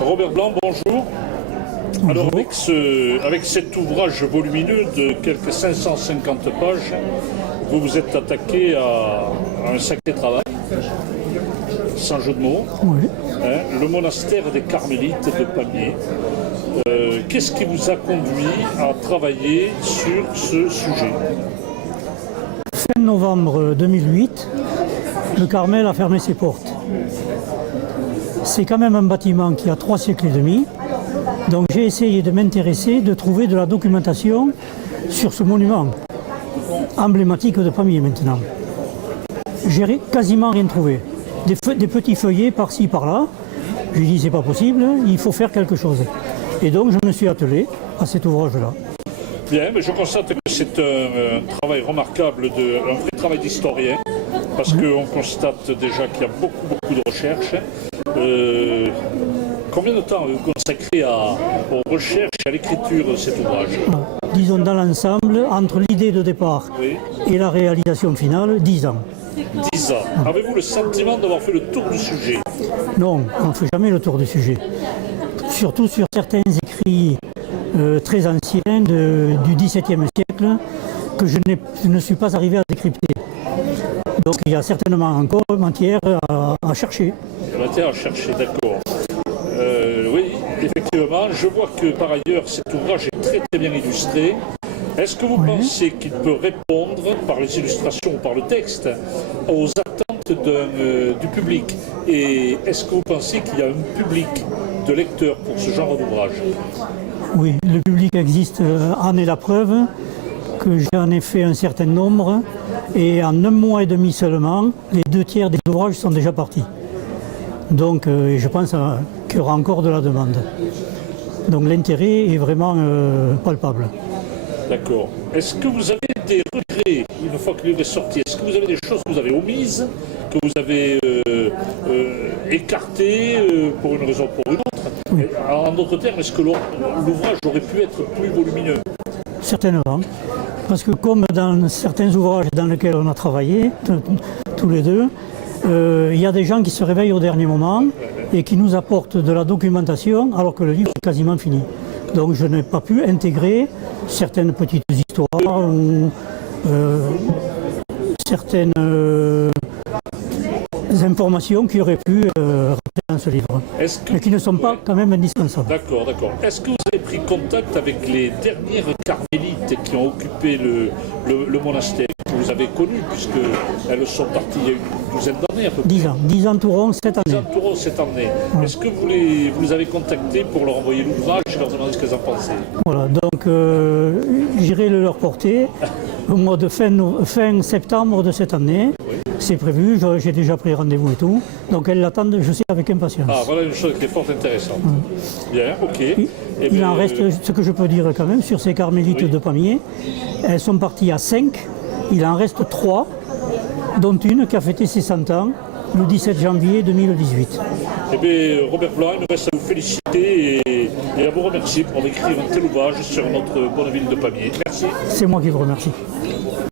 Robert Blanc, bonjour. Alors avec cet ouvrage volumineux de quelques 550 pages, vous vous êtes attaqué à un sacré travail, sans jeu de mots, Oui. Le monastère des Carmélites de Pamiers. Qu'est-ce qui vous a conduit à travailler sur ce sujet? Fin novembre 2008, le Carmel a fermé ses portes. C'est quand même un bâtiment qui a 3 siècles et demi. Donc j'ai essayé de m'intéresser, de trouver de la documentation sur ce monument emblématique de Pamiers maintenant. J'ai quasiment rien trouvé. Des petits feuillets par-ci, par-là. Je lui ai dit c'est pas possible, il faut faire quelque chose. Et donc je me suis attelé à cet ouvrage-là. Bien, mais je constate que c'est un travail remarquable, un vrai travail d'historien, parce qu'on constate déjà qu'il y a beaucoup de recherches. Combien de temps vous consacrez aux recherches et à l'écriture de cet ouvrage? Disons dans l'ensemble, entre l'idée de départ et la réalisation finale, 10 ans. 10 ans. Avez-vous le sentiment d'avoir fait le tour du sujet? Non, on ne fait jamais le tour du sujet. Surtout sur certains écrits très anciens du XVIIe siècle que je ne suis pas arrivé à décrypter. Donc il y a certainement encore matière à chercher. Matière à chercher, d'accord. Oui, effectivement, je vois que par ailleurs cet ouvrage est très bien illustré. Est-ce que vous pensez qu'il peut répondre par les illustrations ou par le texte aux attentes du public? Et est-ce que vous pensez qu'il y a un public de lecteurs pour ce genre d'ouvrage? Oui, le public existe, en est la preuve que j'en ai fait un certain nombre et en 1 mois et demi seulement, les 2 tiers des ouvrages sont déjà partis. Donc je pense qu'il y aura encore de la demande. Donc l'intérêt est vraiment palpable. D'accord. Est-ce que vous avez des regrets une fois que le livre est sorti? Est-ce que vous avez des choses que vous avez omises, que vous avez écartées pour une raison ou pour une autre? Oui. En d'autres termes, est-ce que l'ouvrage aurait pu être plus volumineux? Certainement. Parce que comme dans certains ouvrages dans lesquels on a travaillé, tous les deux, il y a des gens qui se réveillent au dernier moment et qui nous apportent de la documentation alors que le livre est quasiment fini. Donc je n'ai pas pu intégrer certaines petites histoires ou certaines informations qui auraient pu rentrer dans ce livre, mais qui ne sont pas quand même indispensables. D'accord, d'accord. Est-ce que vous avez pris contact avec les dernières carmélites qui ont occupé le monastère, que vous avez connu, puisqu'elles sont parties il y a une douzaine d'années à peu près? 10 ans tout rond cette année. 10 ans tout rond cette année. Est-ce que vous les avez contactés pour leur envoyer l'ouvrage et leur demander ce qu'elles en pensaient? Voilà, donc j'irai le leur porter au mois de fin septembre de cette année. C'est prévu, j'ai déjà pris rendez-vous et tout. Donc elles l'attendent, je sais, avec impatience. Ah, voilà une chose qui est fort intéressante. Bien, ok. Il en reste, ce que je peux dire quand même, sur ces carmélites de Pamiers, elles sont parties à 5, il en reste 3, dont une qui a fêté ses 100 ans le 17 janvier 2018. Eh bien, Robert Blanc, il nous reste à vous féliciter et à vous remercier pour écrire un tel ouvrage sur notre bonne ville de Pamiers. Merci. C'est moi qui vous remercie.